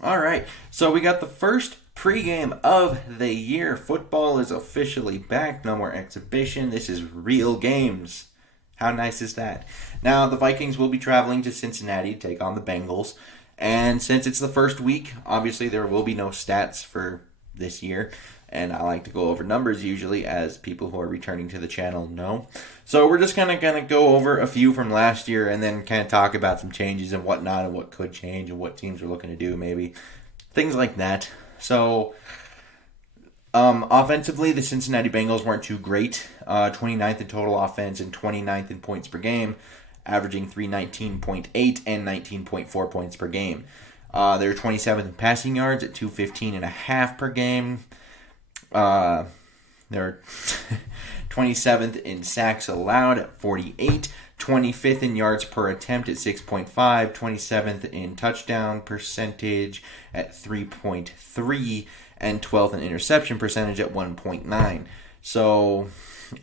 All right, so we got the first pregame of the year. Football is officially back. No more exhibition. This is real games. How nice is that? Now, the Vikings will be traveling to Cincinnati to take on the Bengals. And since it's the first week, obviously there will be no stats for this year. And I like to go over numbers usually, as people who are returning to the channel know. So we're just kind of going to go over a few from last year and then kind of talk about some changes and whatnot and what could change and what teams are looking to do maybe. Things like that. So offensively, the Cincinnati Bengals weren't too great. 29th in total offense and 29th in points per game, averaging 319.8 and 19.4 points per game. They're 27th in passing yards at 215.5 per game. They're 27th in sacks allowed at 48, 25th in yards per attempt at 6.5, 27th in touchdown percentage at 3.3, and 12th in interception percentage at 1.9. So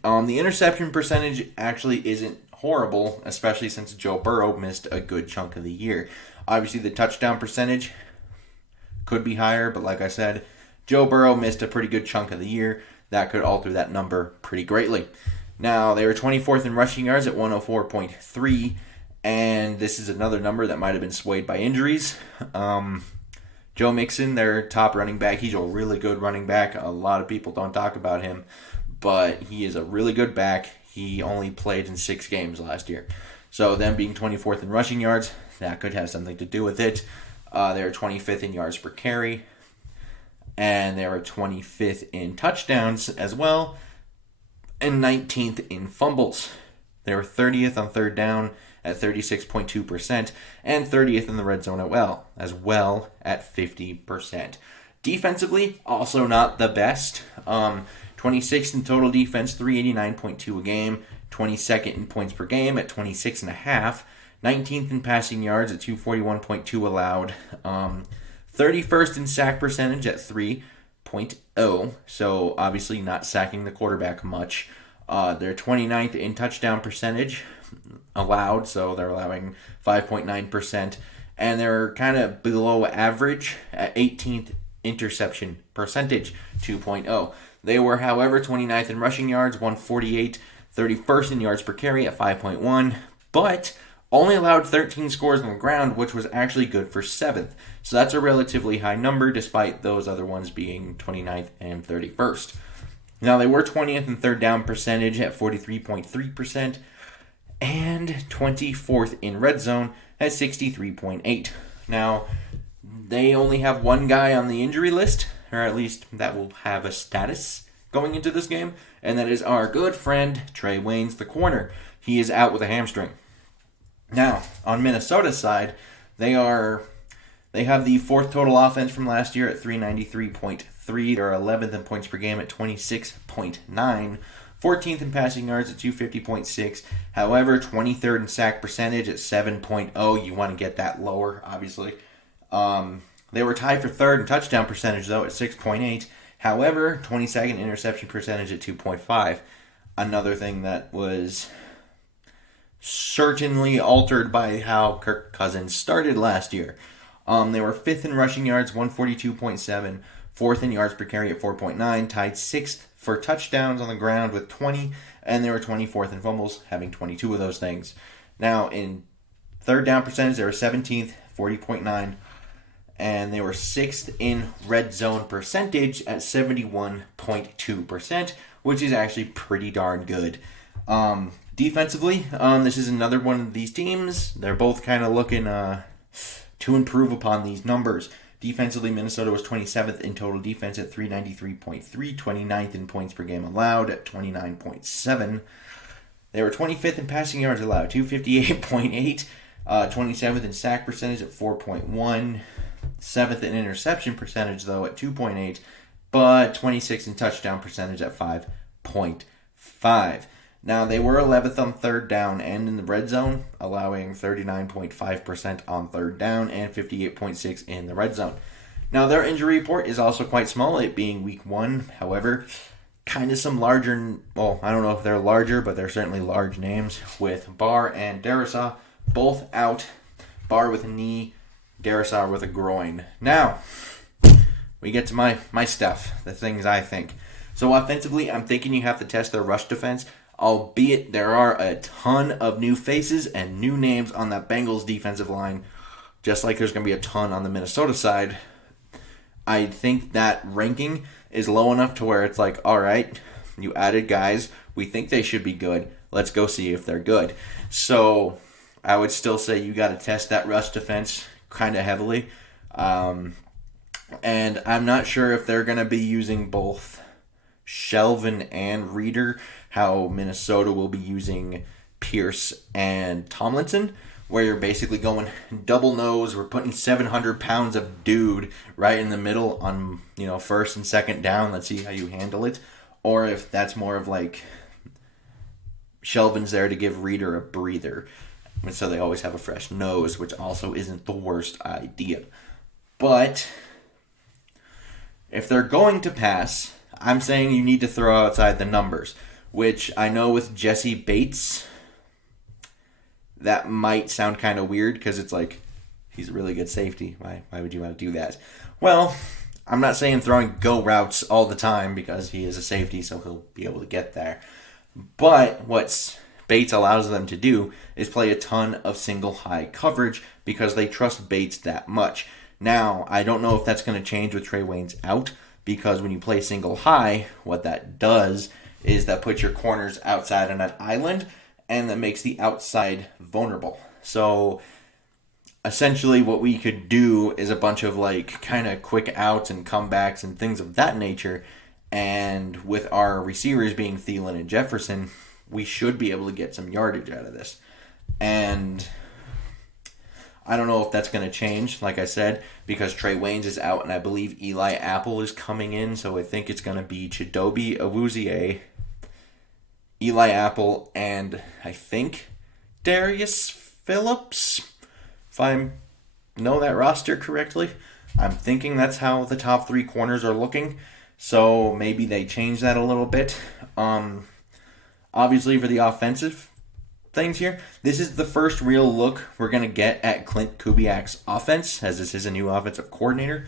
the interception percentage actually isn't horrible, especially since Joe Burrow missed a good chunk of the year. Obviously, the touchdown percentage could be higher, but like I said, Joe Burrow missed a pretty good chunk of the year. That could alter that number pretty greatly. Now, they were 24th in rushing yards at 104.3, and this is another number that might have been swayed by injuries. Joe Mixon, their top running back, he's a really good running back. A lot of people don't talk about him, but he is a really good back. He only played in 6 games last year. So them being 24th in rushing yards, that could have something to do with it. They were 25th in yards per carry, and they were 25th in touchdowns as well, and 19th in fumbles. They were 30th on third down at 36.2%, and 30th in the red zone as well at 50%. Defensively, also not the best. 26th in total defense, 389.2 a game, 22nd in points per game at 26.5, 19th in passing yards at 241.2 allowed, 31st in sack percentage at 3.0, so obviously not sacking the quarterback much. They're 29th in touchdown percentage allowed, so they're allowing 5.9%, and they're kind of below average at 18th interception percentage, 2.0. They were, however, 29th in rushing yards, 148, 31st in yards per carry at 5.1, but only allowed 13 scores on the ground, which was actually good for 7th. So that's a relatively high number, despite those other ones being 29th and 31st. Now, they were 20th in third down percentage at 43.3%, and 24th in red zone at 63.8. Now, they only have one guy on the injury list, or at least that will have a status going into this game, and that is our good friend Trey Waynes, the corner. He is out with a hamstring. Now, on Minnesota's side, they have the 4th total offense from last year at 393.3. They're 11th in points per game at 26.9. 14th in passing yards at 250.6. However, 23rd in sack percentage at 7.0. You want to get that lower, obviously. They were tied for 3rd in touchdown percentage, though, at 6.8. However, 22nd interception percentage at 2.5. Another thing that was certainly altered by how Kirk Cousins started last year. They were 5th in rushing yards, 142.7. 4th in yards per carry at 4.9. Tied 6th for touchdowns on the ground with 20. And they were 24th in fumbles, having 22 of those things. Now, in third down percentage, they were 17th, 40.9. And they were 6th in red zone percentage at 71.2%, which is actually pretty darn good. Defensively, this is another one of these teams. They're both kind of looking to improve upon these numbers. Defensively, Minnesota was 27th in total defense at 393.3, 29th in points per game allowed at 29.7. They were 25th in passing yards allowed, 258.8, 27th in sack percentage at 4.1, 7th in interception percentage, though, at 2.8, but 26th in touchdown percentage at 5.5. Now, they were 11th on third down and in the red zone, allowing 39.5% on third down and 58.6% in the red zone. Now, their injury report is also quite small, it being week 1. However, kind of some larger, well, I don't know if they're larger, but they're certainly large names, with Barr and Darrisaw both out. Barr with a knee, Darrisaw with a groin. Now, we get to my stuff, the things I think. So offensively, I'm thinking you have to test their rush defense, albeit there are a ton of new faces and new names on that Bengals defensive line, just like there's going to be a ton on the Minnesota side. I think that ranking is low enough to where it's like, all right, you added guys. We think they should be good. Let's go see if they're good. So I would still say you got to test that rush defense kind of heavily. And I'm not sure if they're going to be using both Shelvin and Reeder, how Minnesota will be using Pierce and Tomlinson, where you're basically going double nose. We're putting 700 pounds of dude right in the middle on, first and second down. Let's see how you handle it. Or if that's more of like Shelvin's there to give Reeder a breather. And so they always have a fresh nose, which also isn't the worst idea. But if they're going to pass, I'm saying you need to throw outside the numbers, which I know with Jesse Bates, that might sound kind of weird because it's like, he's a really good safety. Why would you want to do that? Well, I'm not saying throwing go routes all the time because he is a safety, so he'll be able to get there. But what Bates allows them to do is play a ton of single high coverage because they trust Bates that much. Now, I don't know if that's going to change with Trey Waynes out, because when you play single high, what that does is that puts your corners outside on an island, and that makes the outside vulnerable. So essentially what we could do is a bunch of like kind of quick outs and comebacks and things of that nature. And with our receivers being Thielen and Jefferson, we should be able to get some yardage out of this. And I don't know if that's going to change, like I said, because Trey Waynes is out, and I believe Eli Apple is coming in, so I think it's going to be Chidobe Awuzie, Eli Apple, and I think Darius Phillips, if I know that roster correctly. I'm thinking that's how the top three corners are looking, so maybe they change that a little bit. Obviously, for the offensive things here, this is the first real look we're going to get at Clint Kubiak's offense, as this is a new offensive coordinator.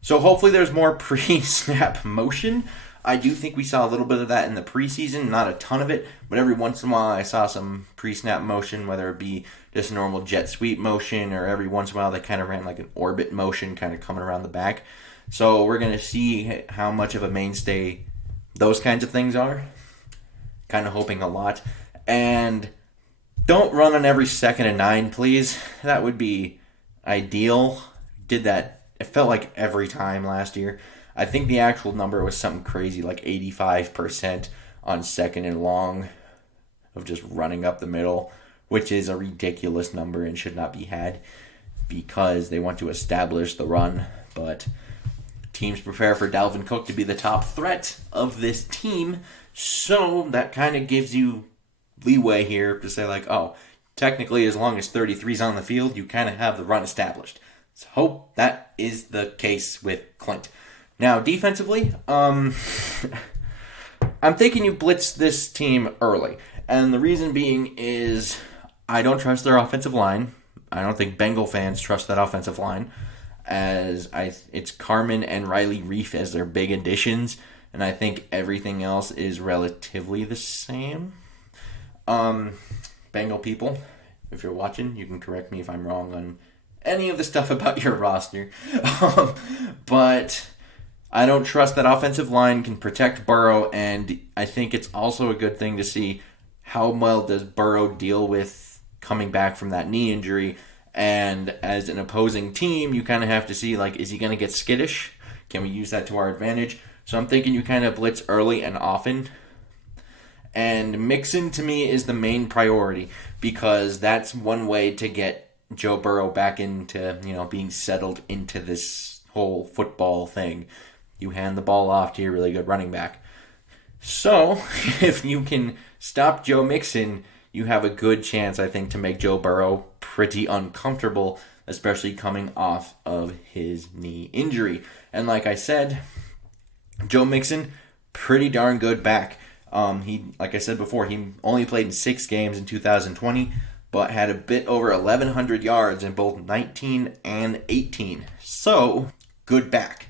So hopefully there's more pre-snap motion. I do think we saw a little bit of that in the preseason, not a ton of it, but every once in a while I saw some pre-snap motion, whether it be just normal jet sweep motion, or every once in a while they kind of ran like an orbit motion kind of coming around the back. So we're going to see how much of a mainstay those kinds of things are. Kind of hoping a lot. And don't run on every 2nd and 9, please. That would be ideal. Did that, it felt like every time last year. I think the actual number was something crazy, like 85% on 2nd and long of just running up the middle, which is a ridiculous number and should not be had because they want to establish the run. But teams prepare for Dalvin Cook to be the top threat of this team, so that kind of gives you leeway here to say like, oh, technically as long as 33's on the field, you kind of have the run established. So hope that is the case with Clint. Now, defensively, I'm thinking you blitz this team early. And the reason being is I don't trust their offensive line. I don't think Bengal fans trust that offensive line. It's Carmen and Riley Reef as their big additions. And I think everything else is relatively the same. Bengal people, if you're watching, you can correct me if I'm wrong on any of the stuff about your roster. But I don't trust that offensive line can protect Burrow, and I think it's also a good thing to see how well does Burrow deal with coming back from that knee injury. And as an opposing team, you kind of have to see, like, is he going to get skittish? Can we use that to our advantage? So I'm thinking you kind of blitz early and often. And Mixon, to me, is the main priority because that's one way to get Joe Burrow back into, being settled into this whole football thing. You hand the ball off to your really good running back. So, if you can stop Joe Mixon, you have a good chance, I think, to make Joe Burrow pretty uncomfortable, especially coming off of his knee injury. And like I said, Joe Mixon, pretty darn good back. Like I said before, he only played in 6 games in 2020, but had a bit over 1,100 yards in both 19 and 18. So, good back.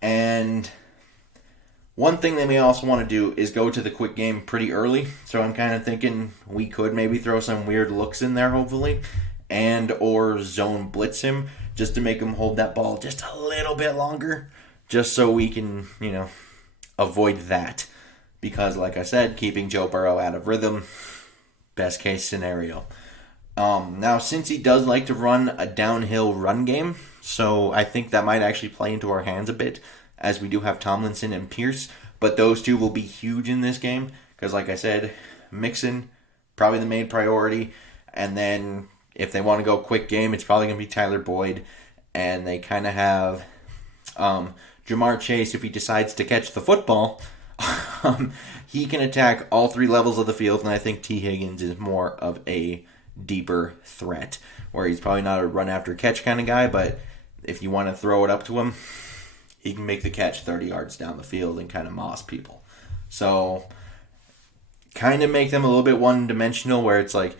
And one thing they may also want to do is go to the quick game pretty early. So I'm kind of thinking we could maybe throw some weird looks in there, hopefully, and or zone blitz him just to make him hold that ball just a little bit longer, just so we can, avoid that. Because, like I said, keeping Joe Burrow out of rhythm, best case scenario. Now, since he does like to run a downhill run game, so I think that might actually play into our hands a bit, as we do have Tomlinson and Pierce, but those two will be huge in this game, because like I said, Mixon, probably the main priority, and then if they want to go quick game, it's probably going to be Tyler Boyd, and they kind of have Jamar Chase, if he decides to catch the football, he can attack all three levels of the field, and I think T. Higgins is more of a deeper threat, where he's probably not a run after catch kind of guy, but if you want to throw it up to him, he can make the catch 30 yards down the field and kind of moss people. So, kind of make them a little bit one-dimensional, where it's like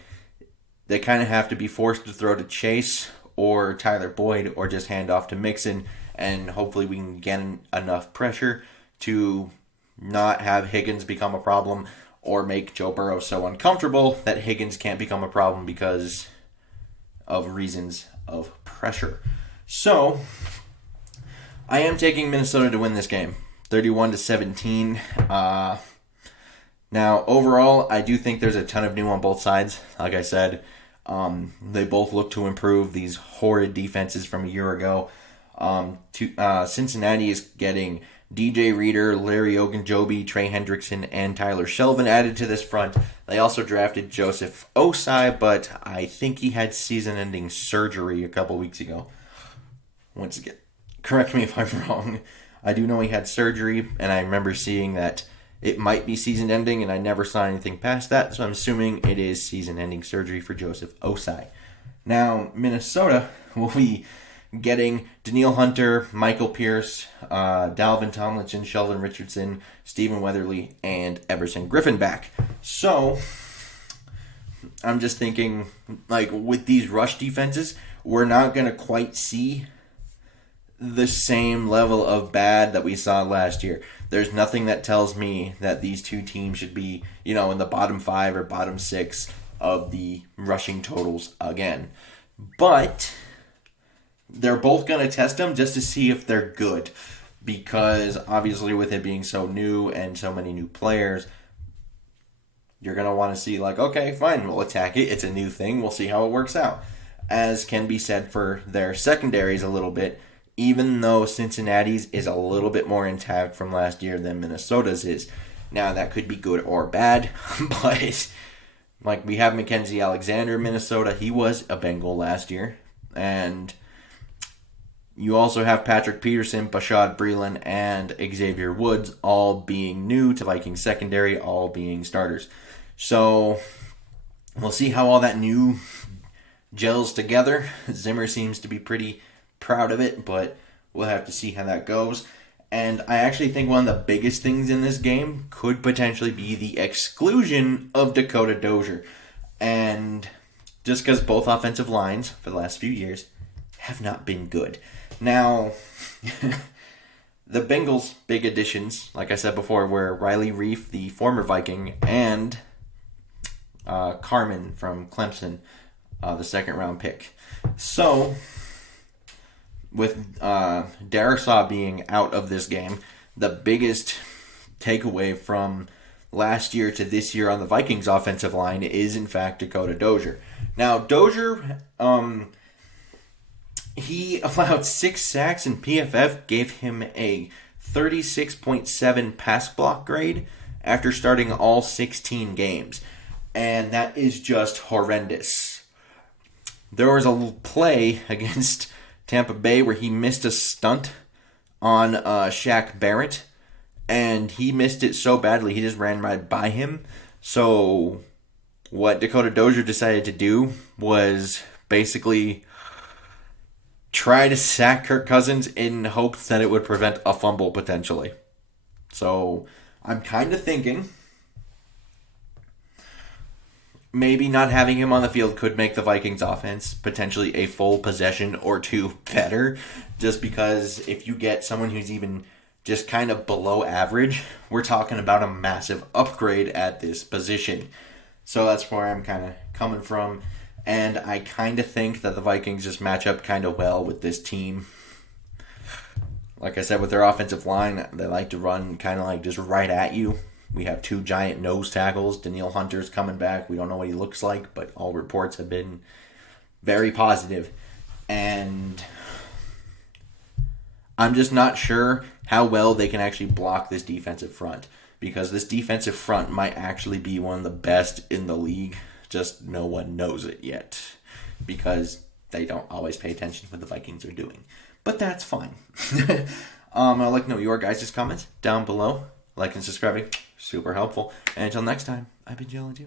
they kind of have to be forced to throw to Chase or Tyler Boyd or just hand off to Mixon, and hopefully we can get enough pressure to not have Higgins become a problem or make Joe Burrow so uncomfortable that Higgins can't become a problem because of reasons of pressure. So, I am taking Minnesota to win this game, 31-17. Now, overall, I do think there's a ton of new on both sides. Like I said, they both look to improve these horrid defenses from a year ago. Cincinnati is getting DJ Reader, Larry Ogunjobi, Trey Hendrickson, and Tyler Shelvin added to this front. They also drafted Joseph Osai, but I think he had season-ending surgery a couple weeks ago. Once again, correct me if I'm wrong. I do know he had surgery, and I remember seeing that it might be season-ending, and I never saw anything past that, so I'm assuming it is season-ending surgery for Joseph Osai. Now, Minnesota will be getting Danielle Hunter, Michael Pierce, Dalvin Tomlinson, Sheldon Richardson, Stephen Weatherly, and Everson Griffin back. So, I'm just thinking, with these rush defenses, we're not going to quite see the same level of bad that we saw last year. There's nothing that tells me that these two teams should be, in the bottom 5 or bottom 6 of the rushing totals again. But they're both going to test them just to see if they're good. Because obviously with it being so new and so many new players, you're going to want to see okay, fine, we'll attack it. It's a new thing. We'll see how it works out. As can be said for their secondaries a little bit, even though Cincinnati's is a little bit more intact from last year than Minnesota's is. Now, that could be good or bad, but we have Mackenzie Alexander in Minnesota. He was a Bengal last year. And you also have Patrick Peterson, Bashad Breeland, and Xavier Woods all being new to Vikings secondary, all being starters. So, we'll see how all that new gels together. Zimmer seems to be pretty proud of it, but we'll have to see how that goes. And I actually think one of the biggest things in this game could potentially be the exclusion of Dakota Dozier. And just because both offensive lines for the last few years have not been good. Now, the Bengals' big additions, like I said before, were Riley Reif, the former Viking, and Carmen from Clemson, the second-round pick. So, with Darisaw being out of this game, the biggest takeaway from last year to this year on the Vikings offensive line is, in fact, Dakota Dozier. Now, Dozier, he allowed 6 sacks, and PFF gave him a 36.7 pass block grade after starting all 16 games. And that is just horrendous. There was a play against Tampa Bay where he missed a stunt on Shaq Barrett, and he missed it so badly he just ran right by him. So what Dakota Dozier decided to do was basically try to sack Kirk Cousins in hopes that it would prevent a fumble potentially. So I'm kind of thinking maybe not having him on the field could make the Vikings offense potentially a full possession or two better, just because if you get someone who's even just kind of below average, we're talking about a massive upgrade at this position. So that's where I'm kind of coming from. And I kind of think that the Vikings just match up kind of well with this team. Like I said, with their offensive line, they like to run kind of like just right at you. We have two giant nose tackles. Danielle Hunter's coming back. We don't know what he looks like, but all reports have been very positive. And I'm just not sure how well they can actually block this defensive front, because this defensive front might actually be one of the best in the league. Just no one knows it yet, because they don't always pay attention to what the Vikings are doing. But that's fine. I'd like to know your guys' comments down below. Like and subscribing, super helpful. And until next time, I've been yelling at you.